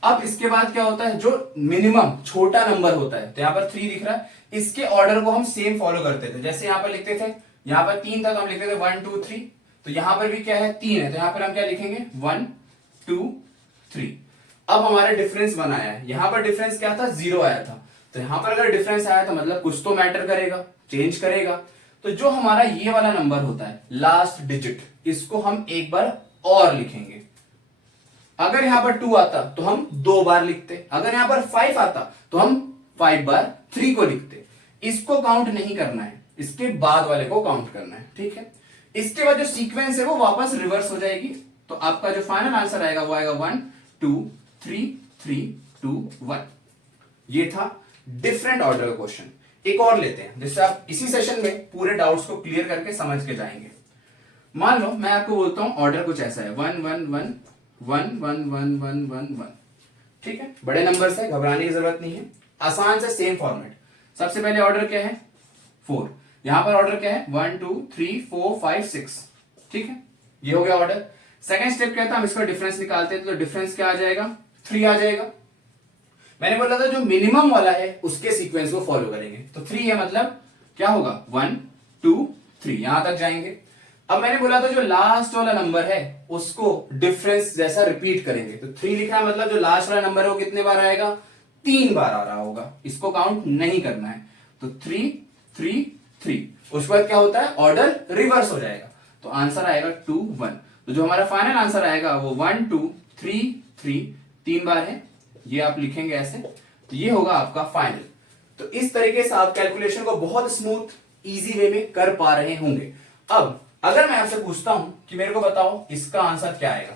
अब इसके बाद क्या होता है, जो मिनिमम छोटा नंबर होता है, तो यहां पर 3 दिख रहा है, इसके ऑर्डर को हम सेम फॉलो करते थे। जैसे यहां पर लिखते थे, यहां पर 3 था तो हम लिखते थे 1 2 3, तो यहां पर भी क्या है 3 है, तो यहां पर हम क्या लिखेंगे 1 2 3। अब हमारा डिफरेंस 1 आया है, यहां पर डिफरेंस क्या था 0 आया था, तो यहां पर अगर डिफरेंस आया तो मतलब कुछ तो मैटर करेगा, चेंज करेगा। तो जो हमारा ये वाला नंबर होता है लास्ट डिजिट, इसको हम एक बार और लिखेंगे। अगर यहां पर 2 आता तो हम 2 बार लिखते, अगर यहां पर 5 आता तो हम 5 बार 3 को लिखते। इसको काउंट नहीं करना है, इसके बाद वाले को काउंट करना है, ठीक है। इसके बाद जो सीक्वेंस है वो वापस रिवर्स हो जाएगी, तो आपका जो फाइनल आंसर आएगा वो आएगा 1 2 3 3 2 1। ये था डिफरेंट ऑर्डर का क्वेश्चन। एक और लेते हैं जिससे आप इसी सेशन में पूरे डाउट्स को क्लियर करके समझ के जाएंगे। मान लो मैं आपको बोलता हूं ऑर्डर कुछ ऐसा है 1 1 1 1 1 1 1 1 1। ठीक है, बड़े नंबर से घबराने की जरूरत नहीं है, आसान से सेम फॉर्मेट। सबसे पहले ऑर्डर क्या है 4, यहां पर ऑर्डर क्या है 1 2 3 4 5 6। ठीक है, ये हो गया ऑर्डर। सेकंड स्टेप क्या था, हम इसका डिफरेंस निकालते हैं, तो डिफरेंस क्या आ जाएगा 3 आ जाएगा। मैंने बोला था जो मिनिमम वाला है उसके सीक्वेंस को फॉलो करेंगे, तो 3 है मतलब क्या होगा 1 2 3, यहां तक जाएंगे। अब मैंने बोला था जो लास्ट वाला नंबर है उसको डिफरेंस जैसा रिपीट करेंगे, तो 3 लिखा है मतलब जो लास्ट वाला नंबर है वो कितने बार आएगा 3 बार आ रहा होगा, इसको काउंट नहीं करना है। तो 3 3 3, उसके बाद क्या होता है ऑर्डर रिवर्स हो जाएगा, तो आंसर आएगा 2 1। तो जो हमारा फाइनल आंसर आएगा वो 1 2 3 3, 3 बार है, ये आप लिखेंगे ऐसे, तो ये होगा आपका फाइनल। तो इस तरीके से आप कैलकुलेशन को बहुत स्मूथ इजी वे में कर पा रहे होंगे। अब अगर मैं आपसे पूछता हूं कि मेरे को बताओ इसका आंसर क्या आएगा,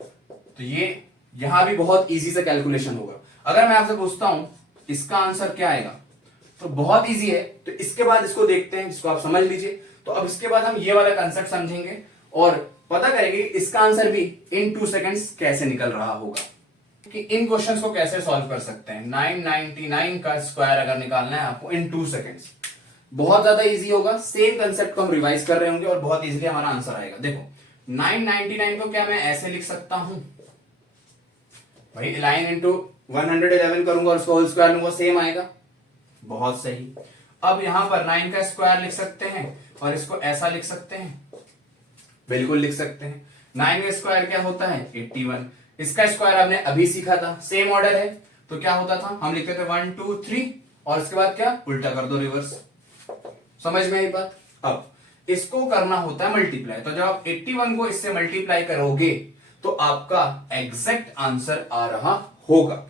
तो ये यहां भी बहुत इजी से कैलकुलेशन होगा। अगर मैं आपसे पूछता हूं इसका आंसर क्या आएगा, तो बहुत इजी है। तो इसके बाद इसको देखते हैं, जिसको आप समझ लीजिए। तो अब इसके बाद हम ये वाला कंसेप्ट समझेंगे और पता करेंगे कि इसका आंसर भी इन 2 सेकेंड्स कैसे निकल रहा होगा, कि इन क्वेश्चंस को कैसे सॉल्व कर सकते हैं। 999 का स्क्वायर अगर निकालना है आपको इन 2 सेकेंड्स, बहुत ज्यादा इजी होगा। सेम कंसेप्ट को हम रिवाइज कर रहे होंगे और बहुत इजीली हमारा आंसर आएगा। देखो 999 को क्या मैं ऐसे लिख सकता हूं भाई, लाइन इंटू 111 करूंगा और उसको होल स्क्वायर लूंगा, सेम आएगा, बहुत सही। अब यहां पर 9 का स्क्वायर लिख सकते हैं और इसको ऐसा लिख सकते हैं, बिल्कुल लिख सकते हैं। 9 का स्क्वायर क्या होता है 81, इसका स्क्वायर आपने अभी सीखा था, सेम ऑर्डर है। तो क्या होता था हम लिखते थे 1 2 3 और इसके बाद क्या उल्टा कर दो रिवर्स, समझ में आई बात। अब इसको करना होता है मल्टीप्लाई, तो जब आप 81 को इससे मल्टीप्लाई करोगे तो आपका एग्जैक्ट आंसर आ रहा होगा।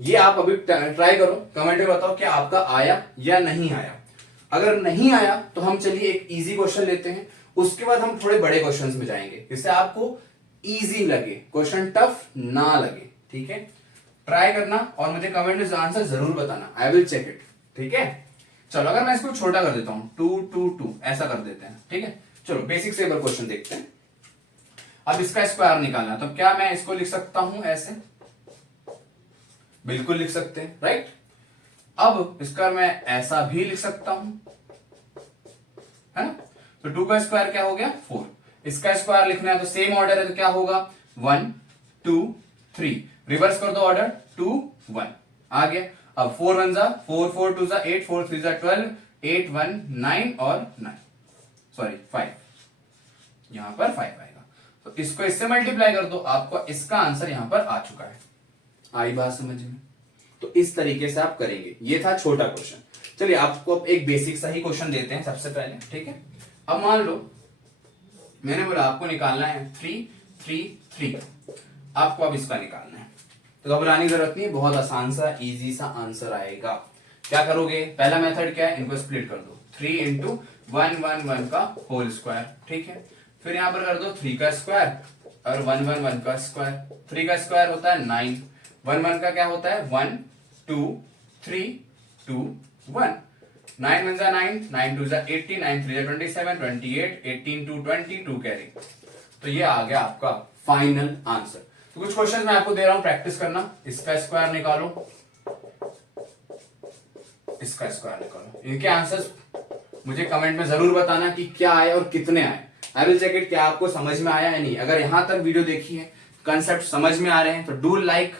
ये आप अभी ट्राई करो, कमेंट में बताओ क्या आपका आया या नहीं आया। अगर नहीं आया तो हम चलिए एक इजी क्वेश्चन लेते हैं, उसके बाद हम थोड़े बड़े क्वेश्चंस में जाएंगे, जिससे आपको इजी लगे, क्वेश्चन टफ ना लगे। ठीक है, ट्राई करना और मुझे कमेंट में आंसर जरूर बताना, आई विल चेक इट। ठीक है, चलो अगर मैं इसको छोटा कर देता हूं 2 2 2 ऐसा कर देते हैं। ठीक है, चलो बेसिक से एक बार क्वेश्चन देखते हैं। अब इसका स्क्वायर निकालना है, तो क्या मैं इसको लिख सकता हूं ऐसे, बिल्कुल लिख सकते हैं, राइट। अब इसका मैं ऐसा भी लिख सकता हूं, है ना। तो 2 का स्क्वायर क्या हो गया 4, इसका स्क्वायर लिखना है तो सेम ऑर्डर है, तो क्या होगा 1 2 3, रिवर्स कर दो ऑर्डर 2 1 आ गया। अब 4 1 जा 4 4 2 जा 8 4 3 जा 12 8 1 9 और 9 सॉरी 5, यहां पर 5 आएगा। तो इसको इससे मल्टीप्लाई कर दो, आपको इसका आंसर यहां पर आ चुका है। आई बात समझ में। तो इस तरीके से आप करेंगे, ये था छोटा क्वेश्चन। चलिए आपको अब एक बेसिक सा ही क्वेश्चन देते हैं सबसे पहले। ठीक है, अब मान लो मैंने बोला आपको निकालना है 3 3 3, आपको अब इसका निकालना है, तो घबराने की जरूरत नहीं, बहुत आसान सा इजी सा आंसर आएगा। क्या करोगे, पहला मेथड क्या है, इनको स्प्लिट कर दो, 3 इंटू 1 1 1 का होल स्क्वायर। ठीक है, फिर यहां पर कर दो 3 का स्क्वायर और 1 1 1 का स्क्वायर। 3 का स्क्वायर होता है 9, 1 1 का क्या होता है 1 2 3 2 1, 9 1 जा 9 9 2 जा 80 9 3 जा 27 28 18 2 22 कैरी। तो ये आ गया आपका फाइनल आंसर। तो कुछ क्वेश्चंस मैं आपको दे रहा हूं, प्रैक्टिस करना। इसका स्क्वायर निकालो, इसका स्क्वायर निकालो, इनके आंसर्स मुझे कमेंट में जरूर बताना कि क्या आए और कितने आए। आई विल चेक इट, क्या आपको समझ में आया है नहीं। अगर यहां तक वीडियो देखी है, कंसेप्ट समझ में आ रहे हैं, तो do like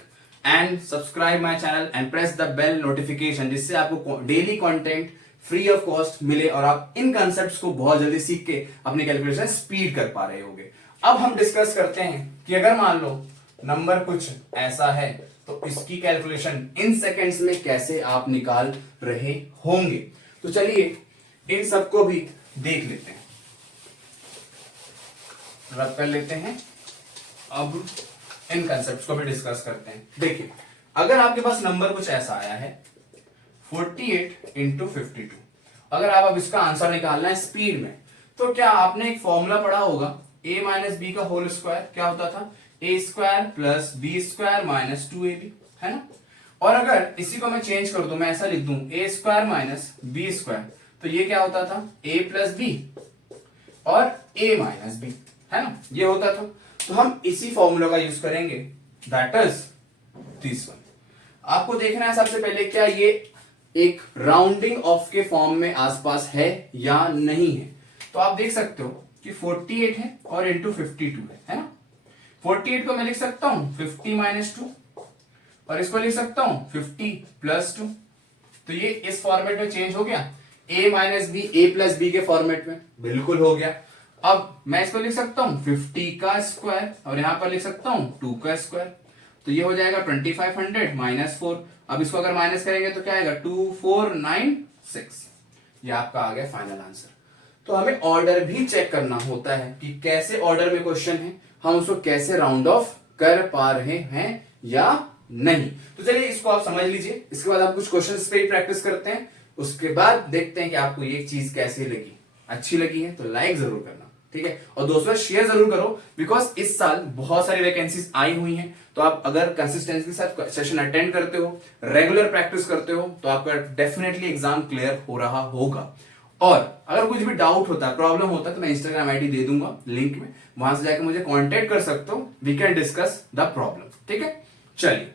and subscribe my channel and press the bell notification, जिससे आपको daily content free of cost मिले और आप इन कंसेप्ट्स को बहुत जल्दी सीख के अपनी कैलकुलेशन स्पीड कर पा रहे होंगे। अब हम डिस्कस करते हैं कि अगर मान लो नंबर कुछ ऐसा है, तो इसकी कैलकुलेशन इन सेकेंड्स में कैसे आप निकाल रहे होंगे। तो चलिए इन सबको भी देख लेते हैं, रब कर लेते हैं। अब इन कंसेप्ट्स को भी डिस्कस करते हैं। देखिए अगर आपके पास नंबर कुछ ऐसा आया है 48 इंटू 52, अगर आप अब इसका आंसर निकालना है स्पीड में, तो क्या आपने एक फॉर्मूला पढ़ा होगा a माइनस बी का होल स्क्वायर, क्या होता था a square plus B square minus 2ab, है ना। और अगर इसी को मैं चेंज कर दूं, मैं ऐसा लिख दूं a square minus B square, तो ये क्या होता था a प्लस बी और a माइनस बी, है ना, ये होता था। तो हम इसी फॉर्मूला का यूज करेंगे, दैट इज दिस वन। आपको देखना है सबसे पहले क्या ये एक राउंडिंग ऑफ के फॉर्म में आसपास है या नहीं है। तो आप देख सकते हो कि 48 है और इंटू 52 है ना। 48 को मैं लिख सकता हूं 50 माइनस 2 और इसको लिख सकता हूं 50 प्लस 2। तो ये इस फॉर्मेट में चेंज हो गया, a minus B A plus B के फॉर्मेट में बिल्कुल हो गया। अब मैं इसको लिख सकता हूं 50 का स्क्वायर और यहां पर लिख सकता हूं 2 का स्क्वायर। तो ये हो जाएगा 2500 माइनस 4। अब इसको अगर माइनस करेंगे तो क्या आएगा 2496। ये आपका आ गया फाइनल आंसर। तो हमें ऑर्डर भी चेक करना होता है कि कैसे ऑर्डर में क्वेश्चन है, हम उसको कैसे राउंड ऑफ कर पा रहे हैं या नहीं। तो चलिए इसको आप समझ लीजिए, इसके बाद हम कुछ क्वेश्चंस पे ही प्रैक्टिस करते हैं, उसके बाद देखते हैं कि आपको ये चीज कैसी लगी। अच्छी लगी है तो लाइक जरूर करना, ठीक है, और दोस्तों शेयर जरूर करो, बिकॉज इस साल बहुत सारी वैकेंसीज आई हुई हैं। तो आप अगर कंसिस्टेंसी के साथ सेशन अटेंड करते हो, रेगुलर प्रैक्टिस करते हो, तो आपका डेफिनेटली एग्जाम क्लियर हो रहा होगा। और अगर कुछ भी डाउट होता है, प्रॉब्लम होता है, तो मैं इंस्टाग्राम आईडी दे दूंगा लिंक में, वहां से जाकर मुझे कांटेक्ट कर सकते हो, we can discuss the problem, ठीक है। चलिए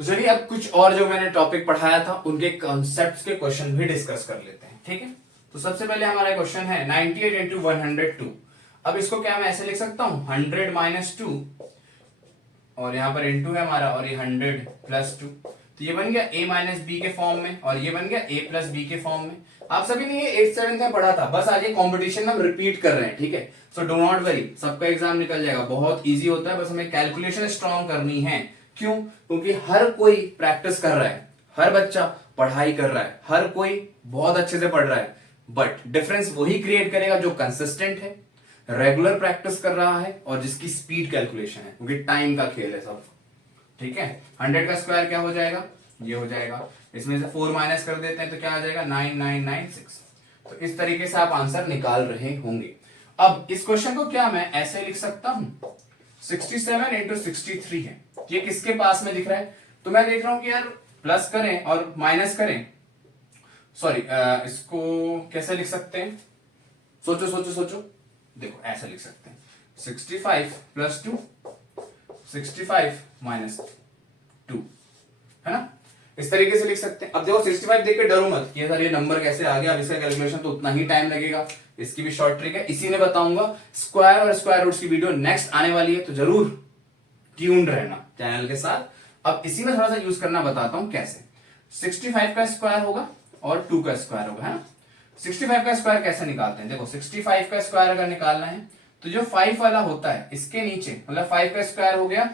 तो चलिए अब कुछ और जो मैंने टॉपिक पढ़ाया था उनके कॉन्सेप्ट्स के क्वेश्चन भी डिस्कस कर लेते हैं, ठीक है। तो सबसे पहले हमारा क्वेश्चन है 98 इंटू 102। अब इसको क्या मैं ऐसे लिख सकता हूं 100 माइनस 2 और यहां पर इंटू है हमारा, और ये 100 प्लस 2। तो ये बन गया a माइनस बी के फॉर्म में और ये बन गया a प्लस बी के फॉर्म में। आप सभी ने ये 8th 7th में पढ़ा था, बस आज ये कॉम्पिटिशन में हम रिपीट कर रहे हैं, ठीक है। सो डो नॉट वरी, सबका एग्जाम निकल जाएगा, बहुत इजी होता है, बस हमें कैलकुलेशन स्ट्रॉन्ग करनी है। क्यों? क्योंकि हर कोई प्रैक्टिस कर रहा है, हर बच्चा पढ़ाई कर रहा है, हर कोई बहुत अच्छे से पढ़ रहा है, बट डिफरेंस वही क्रिएट करेगा जो कंसिस्टेंट है, रेगुलर प्रैक्टिस कर रहा है और जिसकी स्पीड कैलकुलेशन है, क्योंकि टाइम का खेल है सब, ठीक है। 100 का स्क्वायर क्या हो जाएगा, ये हो जाएगा, इसमें से 4 माइनस कर देते हैं तो क्या आ जाएगा 9996। तो इस तरीके से आप आंसर निकाल रहे होंगे। अब इस क्वेश्चन को क्या मैं ऐसे लिख सकता हूं 67 इंटू 63 है, ये किसके पास में दिख रहा है। तो मैं देख रहा हूं कि यार प्लस करें और माइनस करें, सॉरी इसको कैसे लिख सकते हैं, सोचो सोचो सोचो, देखो ऐसा लिख सकते हैं 65 प्लस 2, 65 माइनस 2, है ना, इस तरीके से लिख सकते हैं। अब देखो 65 देख के डरो मत कि सर ये नंबर कैसे आ गया, अब इसका कैलकुलेशन तो उतना ही टाइम लगेगा, इसकी भी शॉर्ट ट्रिक है, इसी में बताऊंगा। स्क्वायर और स्क्वायर रूट्स की वीडियो नेक्स्ट आने वाली है, तो जरूर ट्यून्ड रहना चैनल के साथ। अब इसी में थोड़ा सा यूज करना बताता हूं कैसे। 65 का स्क्वायर होगा और 2 का स्क्वायर होगा, है ना। 65 का स्क्वायर कैसे निकालते हैं, देखो 65 का स्क्वायर अगर निकालना है तो जो 5 वाला होता है इसके नीचे, मतलब 5 का स्क्वायर हो गया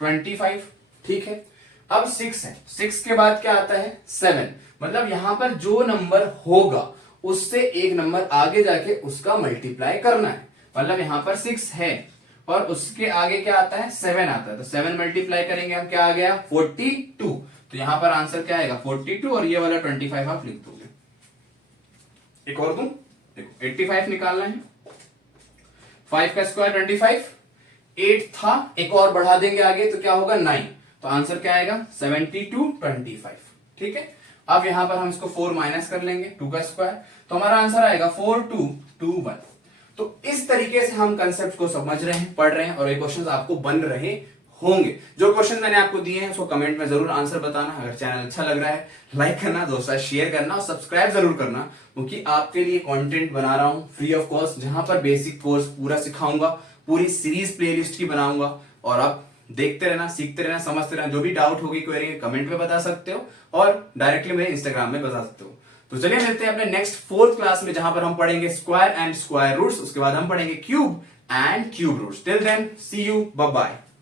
25, ठीक है। अब 6 है, 6 के बाद क्या आता है 7, मतलब यहां पर जो नंबर होगा उससे एक नंबर आगे जाके उसका मल्टीप्लाई करना है, मतलब यहां पर 6 है और उसके आगे क्या आता है 7 आता है, तो 7 मल्टीप्लाई करेंगे हम, क्या आ गया 42। तो यहां पर आंसर क्या आएगा 42 और ये वाला 25 आप लिख दोगे। एक और दूं, देखो 85 निकालना है, 5 का स्क्वायर 25, 8 था, एक और बढ़ा देंगे आगे तो क्या होगा 9, तो आंसर क्या आएगा 72 25, ठीक है। अब यहां पर हम इसको 4 माइनस कर लेंगे 2 का स्क्वायर, तो हमारा आंसर आएगा 4221। तो इस तरीके से हम कंसेप्ट को समझ रहे हैं, पढ़ रहे हैं, और ये क्वेश्चंस आपको बन रहे होंगे। जो क्वेश्चन मैंने आपको दिए हैं उसको कमेंट में जरूर आंसर बताना। अगर चैनल अच्छा लग रहा है लाइक करना, दोस्तों शेयर करना और सब्सक्राइब जरूर करना, क्योंकि आपके लिए कंटेंट बना रहा हूं फ्री ऑफ कॉस्ट, जहां पर बेसिक कोर्स पूरा सिखाऊंगा, पूरी सीरीज प्लेलिस्ट की बनाऊंगा, और आप देखते रहना, सीखते रहना, समझते रहना। जो भी डाउट होगी, क्वेरी कमेंट में बता सकते हो और डायरेक्टली मेरे इंस्टाग्राम में बता सकते हो। तो चलिए मिलते हैं अपने नेक्स्ट 4th क्लास में, जहां पर हम पढ़ेंगे स्क्वायर एंड स्क्वायर रूट्स, उसके बाद हम पढ़ेंगे cube and cube roots. Till then see you, bye bye.